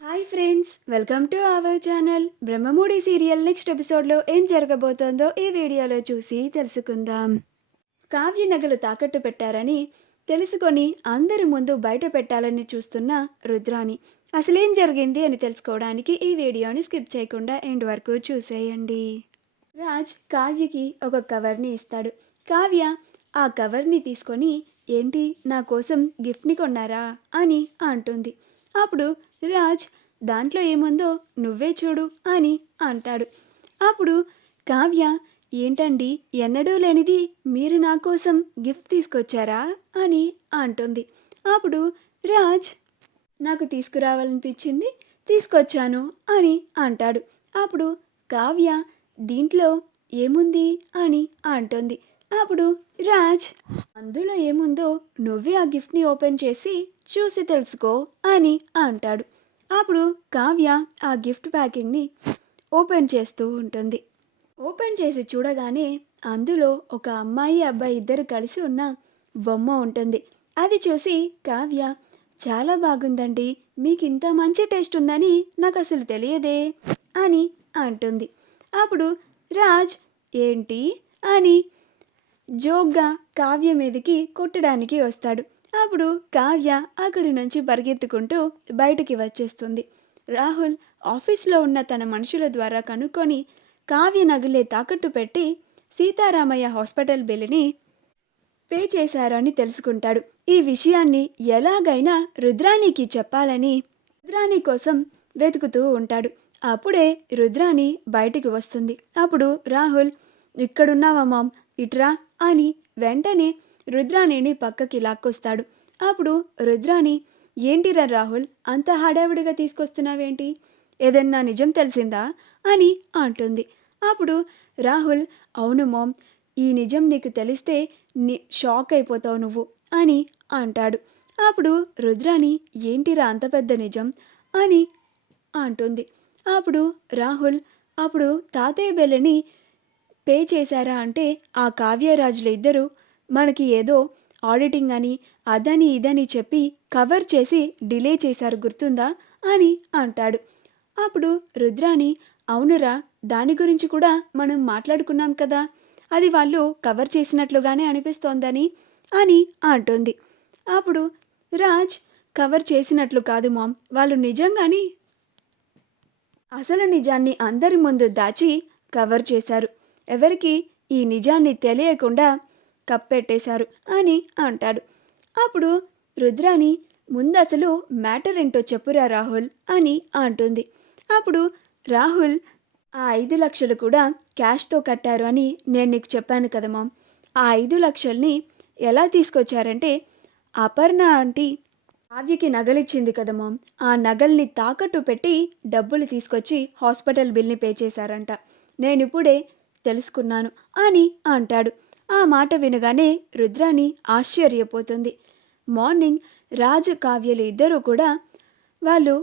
Hi friends, welcome to our channel. Brahmamudi serial next ఎపిసోడ్లో ఏం జరగబోతోందో ఈ వీడియోలో చూసి తెలుసుకుందాం. కావ్య నగలు తాకట్టు పెట్టారని తెలుసుకొని అందరి ముందు బయట పెట్టాలని చూస్తున్న రుద్రాని అసలేం జరిగింది అని తెలుసుకోవడానికి ఈ వీడియోని స్కిప్ చేయకుండా ఎండ్ వరకు చూసేయండి. రాజ్ కావ్యకి ఒక కవర్ని ఇస్తాడు. కావ్య ఆ కవర్ని తీసుకొని ఏంటి నా కోసం గిఫ్ట్ని కొన్నారా అని అంటుంది. అప్పుడు రాజ్ దాంట్లో ఏముందో నువ్వే చూడు అని అంటాడు. అప్పుడు కావ్య ఏంటండి ఎన్నడూ లేనిది మీరు నా కోసం గిఫ్ట్ తీసుకొచ్చారా అని అంటుంది. అప్పుడు రాజ్ నాకు తీసుకురావాలనిపించింది తీసుకొచ్చాను అని అంటాడు. అప్పుడు కావ్య దీంట్లో ఏముంది అని అంటుంది. అప్పుడు రాజ్ అందులో ఏముందో నువ్వే ఆ గిఫ్ట్ని ఓపెన్ చేసి చూసి తెలుసుకో అని అంటాడు. అప్పుడు కావ్య ఆ గిఫ్ట్ ప్యాకింగ్ని ఓపెన్ చేస్తూ ఉంటుంది. ఓపెన్ చేసి చూడగానే అందులో ఒక అమ్మాయి అబ్బాయి ఇద్దరు కలిసి ఉన్న బొమ్మ ఉంటుంది. అది చూసి కావ్య చాలా బాగుందండి, మీకు ఇంత మంచి టేస్ట్ ఉందని నాకు అసలు తెలియదే అని అంటుంది. అప్పుడు రాజ్ ఏంటి అని జోక్గా కావ్య మీదకి కొట్టడానికి వస్తాడు. అప్పుడు కావ్య అక్కడి నుంచి పరిగెత్తుకుంటూ బయటికి వచ్చేస్తుంది. రాహుల్ ఆఫీస్లో ఉన్న తన మనుషుల ద్వారా కనుక్కొని కావ్య నగలే తాకట్టు పెట్టి సీతారామయ్య హాస్పిటల్ బిల్లుని పే చేశారని తెలుసుకుంటాడు. ఈ విషయాన్ని ఎలాగైనా రుద్రాణికి చెప్పాలని రుద్రాణి కోసం వెతుకుతూ ఉంటాడు. అప్పుడే రుద్రాణి బయటికి వస్తుంది. అప్పుడు రాహుల్ ఇక్కడున్నావా మామ్, ఇట్రా అని వెంటనే రుద్రాణిని పక్కకి లాక్కొస్తాడు. అప్పుడు రుద్రాణి ఏంటిరా రాహుల్ అంత హడావిడిగా తీసుకొస్తున్నావేంటి, ఏదన్నా నిజం తెలిసిందా అని అంటుంది. అప్పుడు రాహుల్ అవును మామ్, ఈ నిజం నీకు తెలిస్తే షాక్ అయిపోతావు నువ్వు అని అంటాడు. అప్పుడు రుద్రాణి ఏంటిరా అంత పెద్ద నిజం అని అంటుంది. అప్పుడు రాహుల్ అప్పుడు తాతయ్య బెల్లని పే చేశారా అంటే ఆ కావ్యరాజులు ఇద్దరు మనకి ఏదో ఆడిటింగ్ అని అదని ఇదని చెప్పి కవర్ చేసి డిలే చేశారు గుర్తుందా అని అంటాడు. అప్పుడు రుద్రాణి అవునురా, దాని గురించి కూడా మనం మాట్లాడుకున్నాం కదా, అది వాళ్ళు కవర్ చేసినట్లుగానే అనిపిస్తోందని అని అంటుంది. అప్పుడు రాజ్ కవర్ చేసినట్లు కాదు మామ్, వాళ్ళు నిజంగానే అసలు నిజాన్ని అందరి ముందు దాచి కవర్ చేశారు, ఎవరికి ఈ నిజాన్ని తెలియకుండా కప్పెట్టేశారు అని అంటాడు. అప్పుడు రుద్రాణి ముందు అసలు మ్యాటర్ ఏంటో చెప్పురా రాహుల్ అని అంటుంది. అప్పుడు రాహుల్ ఆ 5 లక్షలు కూడా క్యాష్తో కట్టారు అని నేను నీకు చెప్పాను కదా మామ్, ఆ 5 లక్షల్ని ఎలా తీసుకొచ్చారంటే అపర్ణ ఆంటీ కావ్యకి నగలిచ్చింది కదా మామ్, ఆ నగల్ని తాకట్టు పెట్టి డబ్బులు తీసుకొచ్చి హాస్పిటల్ బిల్ని పే చేశారంట, నేనిప్పుడే తెలుసుకున్నాను అని అంటాడు. ఆ మాట వినగానే రుద్రాణి ఆశ్చర్యపోతుంది. మార్నింగ్ రాజు కావ్యలు ఇద్దరూ కూడా వాళ్ళు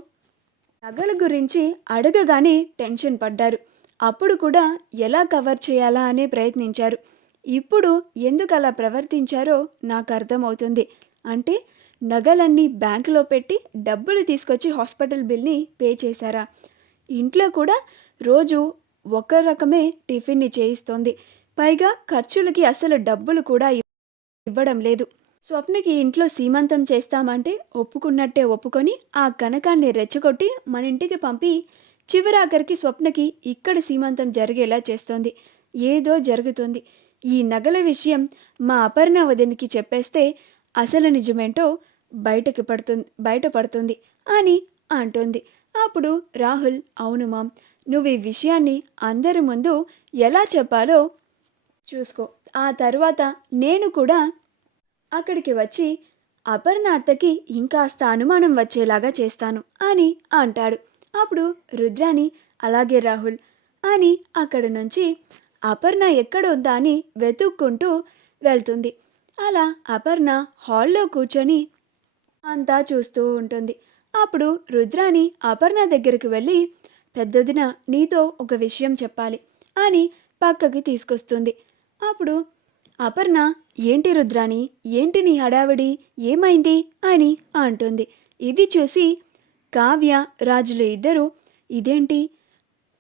నగల గురించి అడగగానే టెన్షన్ పడ్డారు. అప్పుడు కూడా ఎలా కవర్ చేయాలా అనే ప్రయత్నించారు. ఇప్పుడు ఎందుకు అలా ప్రవర్తించారో నాకు అర్థమవుతుంది. అంటే నగలన్నీ బ్యాంకులో పెట్టి డబ్బులు తీసుకొచ్చి హాస్పిటల్ బిల్ని పే చేశారా, ఇంట్లో కూడా రోజు ఒక రకమే టిఫిన్ని చేయిస్తోంది, పైగా ఖర్చులకి అసలు డబ్బులు కూడా ఇవ్వడం లేదు. స్వప్నకి ఇంట్లో సీమంతం చేస్తామంటే ఒప్పుకున్నట్టే ఒప్పుకొని ఆ కనకాన్ని రెచ్చగొట్టి మన ఇంటికి పంపి చివరాఖరికి స్వప్నకి ఇక్కడ సీమంతం జరిగేలా చేస్తోంది. ఏదో జరుగుతుంది, ఈ నగల విషయం మా అపర్ణ వదినికి చెప్పేస్తే అసలు నిజమేంటో బయటపడుతుంది అని అంటుంది. అప్పుడు రాహుల్ అవును మామ్, నువ్వు ఈ విషయాన్ని అందరి ముందు ఎలా చెప్పాలో చూసుకో, ఆ తర్వాత నేను కూడా అక్కడికి వచ్చి అపర్ణ అత్తకి ఇంకాస్త అనుమానం వచ్చేలాగా చేస్తాను అని అంటాడు. అప్పుడు రుద్రాణి అలాగే రాహుల్ అని అక్కడి నుంచి అపర్ణ ఎక్కడొద్దా అని వెతుక్కుంటూ వెళ్తుంది. అలా అపర్ణ హాల్లో కూర్చొని అంతా చూస్తూ ఉంటుంది. అప్పుడు రుద్రాణి అపర్ణ దగ్గరికి వెళ్ళి పెద్దదిన నీతో ఒక విషయం చెప్పాలి అని పక్కకి తీసుకొస్తుంది. అప్పుడు అపర్ణ ఏంటి రుద్రాణి, ఏంటి నీ హడావిడి, ఏమైంది అని అంటుంది. ఇది చూసి కావ్య, రాజులు ఇద్దరు ఇదేంటి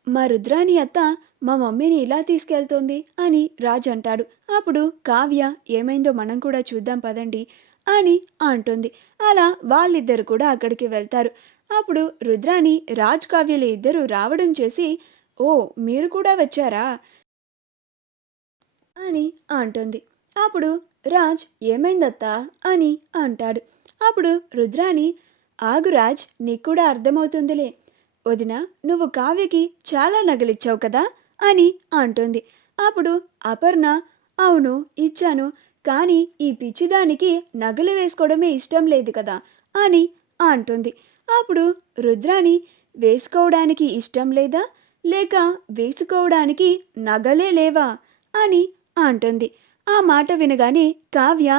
మా రుద్రాని అత్త మా మమ్మీని ఇలా తీసుకెళ్తోంది అని రాజు అంటాడు. అప్పుడు కావ్య ఏమైందో మనం కూడా చూద్దాం పదండి అని అంటుంది. అలా వాళ్ళిద్దరు కూడా అక్కడికి వెళ్తారు. అప్పుడు రుద్రాని రాజ్ కావ్యలు ఇద్దరు రావడం చేసి, ఓ మీరు కూడా వచ్చారా అని అంటుంది. అప్పుడు రాజ్ ఏమైందత్తా అని అంటాడు. అప్పుడు రుద్రాని ఆగు రాజ్, నీకు కూడా అర్థమవుతుందిలే. వదిన, నువ్వు కావ్యకి చాలా నగలిచ్చావు కదా అని అంటుంది. అప్పుడు అపర్ణ అవును ఇచ్చాను, కానీ ఈ పిచ్చిదానికి నగలు వేసుకోవడమే ఇష్టం లేదు కదా అని అంటుంది. అప్పుడు రుద్రాని వేసుకోవడానికి ఇష్టం లేదా, లేక వేసుకోవడానికి నగలే లేవా అని అంటుంది. ఆ మాట వినగానే కావ్య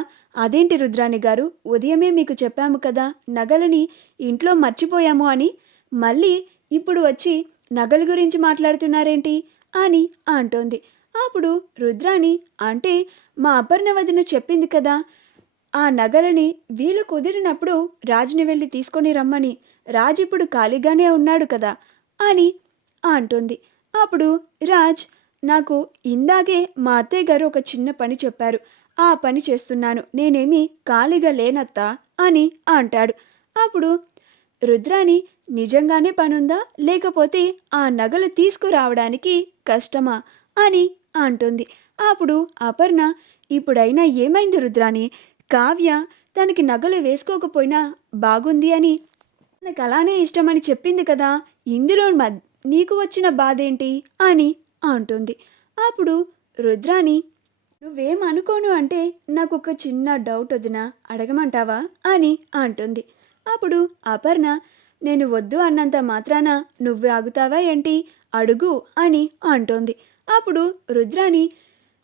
అదేంటి రుద్రాని గారు, ఉదయమే మీకు చెప్పాము కదా నగలని ఇంట్లో మర్చిపోయాము అని, మళ్ళీ ఇప్పుడు వచ్చి నగల గురించి మాట్లాడుతున్నారేంటి అని అంటోంది. అప్పుడు రుద్రాని అంటే మా అపర్ణ వదిన చెప్పింది కదా ఆ నగలని వీలు కుదిరినప్పుడు రాజుని వెళ్ళి తీసుకొని రమ్మని, రాజు ఇప్పుడు ఖాళీగానే ఉన్నాడు కదా అని అంటుంది. అప్పుడు రాజ్ నాకు ఇందాకే మా అత్తయ్య గారు ఒక చిన్న పని చెప్పారు, ఆ పని చేస్తున్నాను, నేనేమీ ఖాళీగా లేనత్తా అని అంటాడు. అప్పుడు రుద్రాని నిజంగానే పనుందా, లేకపోతే ఆ నగలు తీసుకురావడానికి కష్టమా అని అంటుంది. అప్పుడు అపర్ణ ఇప్పుడైనా ఏమైంది రుద్రాని, కావ్య తనకి నగలు వేసుకోకపోయినా బాగుంది అని తనకు అలానే ఇష్టమని చెప్పింది కదా, ఇందులో నీకు వచ్చిన బాధేంటి అని అంటుంది. అప్పుడు రుద్రాని నువ్వేం అనుకోను అంటే నాకు ఒక చిన్న డౌట్ వదినా, అడగమంటావా అని అంటుంది. అప్పుడు అపర్ణ నేను వద్దు అన్నంత మాత్రాన నువ్వు ఆగుతావా ఏంటి, అడుగు అని అంటోంది. అప్పుడు రుద్రాని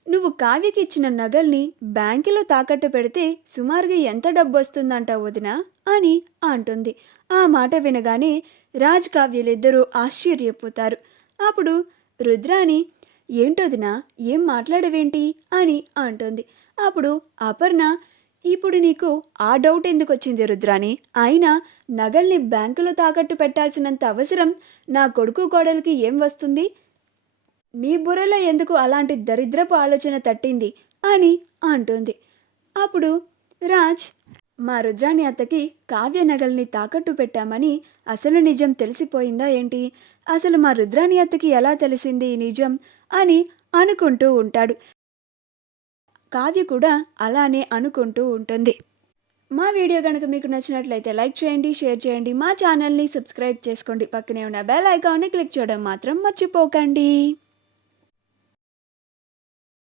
నువ్వు కావ్యకి ఇచ్చిన నగల్ని బ్యాంకులో తాకట్టు పెడితే సుమారుగా ఎంత డబ్బు వస్తుందంటావు వదినా అని అంటుంది. ఆ మాట వినగానే రాజ్ కావ్యలిద్దరూ ఆశ్చర్యపోతారు. అప్పుడు రుద్రాని ఏంటొదినా, ఏం మాట్లాడవేంటి అని అంటుంది. అప్పుడు అపర్ణ ఇప్పుడు నీకు ఆ డౌట్ ఎందుకు వచ్చింది రుద్రాని, అయినా నగల్ని బ్యాంకులో తాకట్టు పెట్టాల్సినంత అవసరం నా కొడుకు కోడలికి ఏం వస్తుంది, నీ బుర్రలో ఎందుకు అలాంటి దరిద్రపు ఆలోచన తట్టింది అని అంటుంది. అప్పుడు రాజ్ మా రుద్రాని అత్తకి కావ్య నగల్ని తాకట్టు పెట్టామని అసలు నిజం తెలిసిపోయిందా ఏంటి, అసలు మా రుద్రాని అత్తకి ఎలా తెలిసింది ఈ నిజం అని అనుకుంటూ ఉంటాడు. కావ్య కూడా అలానే అనుకుంటూ ఉంటుంది. మా వీడియో కనుక మీకు నచ్చినట్లయితే లైక్ చేయండి, షేర్ చేయండి, మా ఛానల్ని సబ్స్క్రైబ్ చేసుకోండి, పక్కనే ఉన్న బెల్ ఐకాన్ని క్లిక్ చేయడం మాత్రం మర్చిపోకండి.